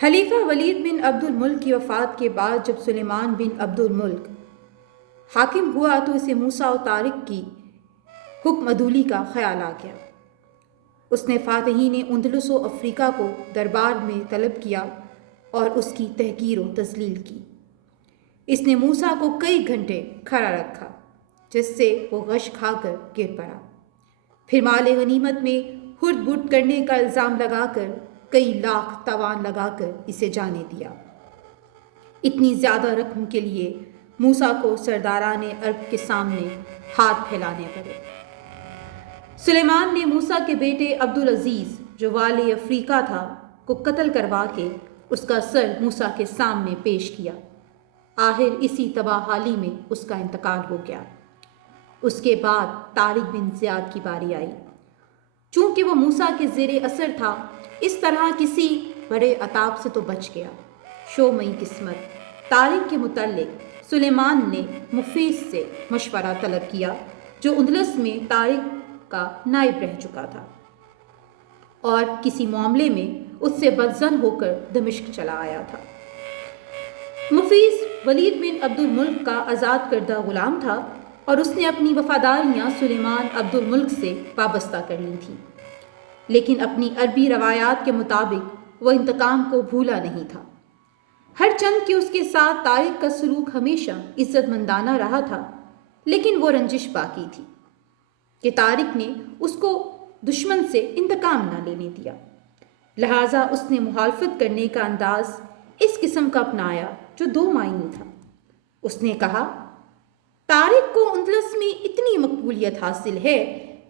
خلیفہ ولید بن عبد الملک کی وفات کے بعد جب سلیمان بن عبد الملک حاکم ہوا تو اسے موسیٰ و طارق کی حکم عدولی کا خیال آ گیا۔ اس نے فاتحین اندلس و افریقہ کو دربار میں طلب کیا اور اس کی تحقیر و تذلیل کی۔ اس نے موسیٰ کو کئی گھنٹے کھڑا رکھا جس سے وہ غش کھا کر گر پڑا، پھر مال غنیمت میں ہرد برد کرنے کا الزام لگا کر کئی لاکھ تاوان لگا کر اسے جانے دیا۔ اتنی زیادہ رقم کے لیے موسیٰ کو سرداران عرب کے سامنے ہاتھ پھیلانے پڑے۔ سلیمان نے موسیٰ کے بیٹے عبدالعزیز جو والی افریقہ تھا کو قتل کروا کے اس کا سر موسیٰ کے سامنے پیش کیا۔ آخر اسی تباہ حالی میں اس کا انتقال ہو گیا۔ اس کے بعد طارق بن زیاد کی باری آئی۔ چونکہ وہ موسیٰ کے زیر اثر تھا، اس طرح کسی بڑے عطاب سے تو بچ گیا۔ شومئی قسمت طارق کے متعلق سلیمان نے مفیس سے مشورہ طلب کیا جو اندلس میں طارق کا نائب رہ چکا تھا اور کسی معاملے میں اس سے بدظن ہو کر دمشق چلا آیا تھا۔ مفیس ولید بن عبد الملک کا آزاد کردہ غلام تھا اور اس نے اپنی وفاداریاں سلیمان عبد الملک سے وابستہ کر لی تھیں، لیکن اپنی عربی روایات کے مطابق وہ انتقام کو بھولا نہیں تھا۔ ہر چند کہ اس کے ساتھ طارق کا سلوک ہمیشہ عزت مندانہ رہا تھا، لیکن وہ رنجش باقی تھی کہ طارق نے اس کو دشمن سے انتقام نہ لینے دیا، لہٰذا اس نے مخالفت کرنے کا انداز اس قسم کا اپنایا جو دو معنی تھا۔ اس نے کہا، طارق کو اندلس میں اتنی مقبولیت حاصل ہے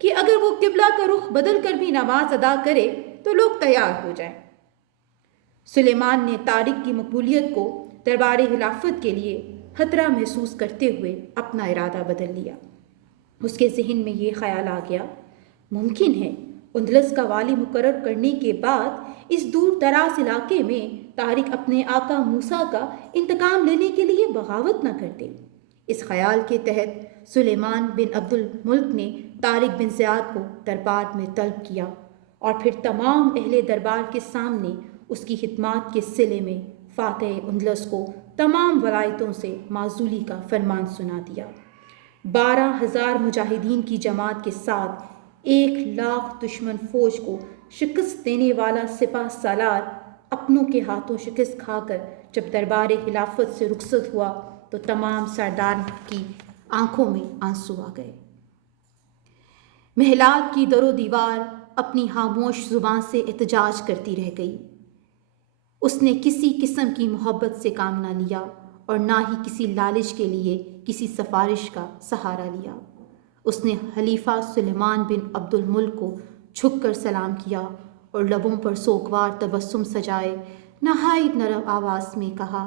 کہ اگر وہ قبلہ کا رخ بدل کر بھی نماز ادا کرے تو لوگ تیار ہو جائیں۔ سلیمان نے طارق کی مقبولیت کو دربار خلافت کے لیے خطرہ محسوس کرتے ہوئے اپنا ارادہ بدل لیا۔ اس کے ذہن میں یہ خیال آ گیا، ممکن ہے اندلس کا والی مقرر کرنے کے بعد اس دور دراز علاقے میں طارق اپنے آقا موسیٰ کا انتقام لینے کے لیے بغاوت نہ کر دے۔ اس خیال کے تحت سلیمان بن عبد الملک نے طارق بن زیاد کو دربار میں طلب کیا اور پھر تمام اہل دربار کے سامنے اس کی خدمات کے صلے میں فاتح اندلس کو تمام ولایتوں سے معزولی کا فرمان سنا دیا۔ 12,000 مجاہدین کی جماعت کے ساتھ 1,00,000 دشمن فوج کو شکست دینے والا سپہ سالار اپنوں کے ہاتھوں شکست کھا کر جب دربار خلافت سے رخصت ہوا تو تمام سردار کی آنکھوں میں آنسو آ گئے۔ محلات کی در و دیوار اپنی خاموش زبان سے احتجاج کرتی رہ گئی۔ اس نے کسی قسم کی محبت سے کام نہ لیا اور نہ ہی کسی لالچ کے لیے کسی سفارش کا سہارا لیا۔ اس نے خلیفہ سلیمان بن عبد الملک کو جھک کر سلام کیا اور لبوں پر سوگوار تبسم سجائے نہایت نرم آواز میں کہا،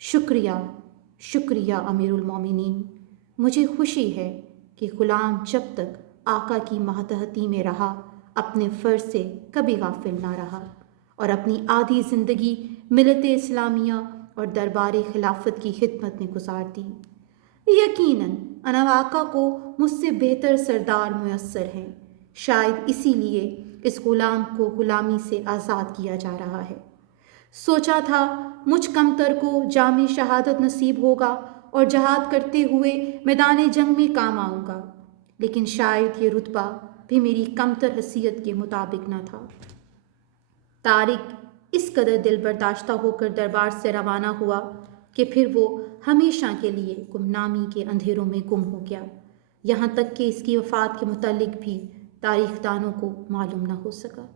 شکریہ شکریہ امیر المومنین، مجھے خوشی ہے کہ غلام جب تک آقا کی ماتحتی میں رہا اپنے فرض سے کبھی غافل نہ رہا اور اپنی آدھی زندگی ملت اسلامیہ اور دربار خلافت کی خدمت میں گزار دی۔ یقیناً انا آقا کو مجھ سے بہتر سردار میسر ہیں، شاید اسی لیے اس غلام کو غلامی سے آزاد کیا جا رہا ہے۔ سوچا تھا مجھ کمتر کو جام شہادت نصیب ہوگا اور جہاد کرتے ہوئے میدان جنگ میں کام آؤں گا، لیکن شاید یہ رتبہ بھی میری کمتر حیثیت کے مطابق نہ تھا۔ طارق اس قدر دل برداشتہ ہو کر دربار سے روانہ ہوا کہ پھر وہ ہمیشہ کے لیے گمنامی کے اندھیروں میں گم ہو گیا، یہاں تک کہ اس کی وفات کے متعلق بھی تاریخ دانوں کو معلوم نہ ہو سکا۔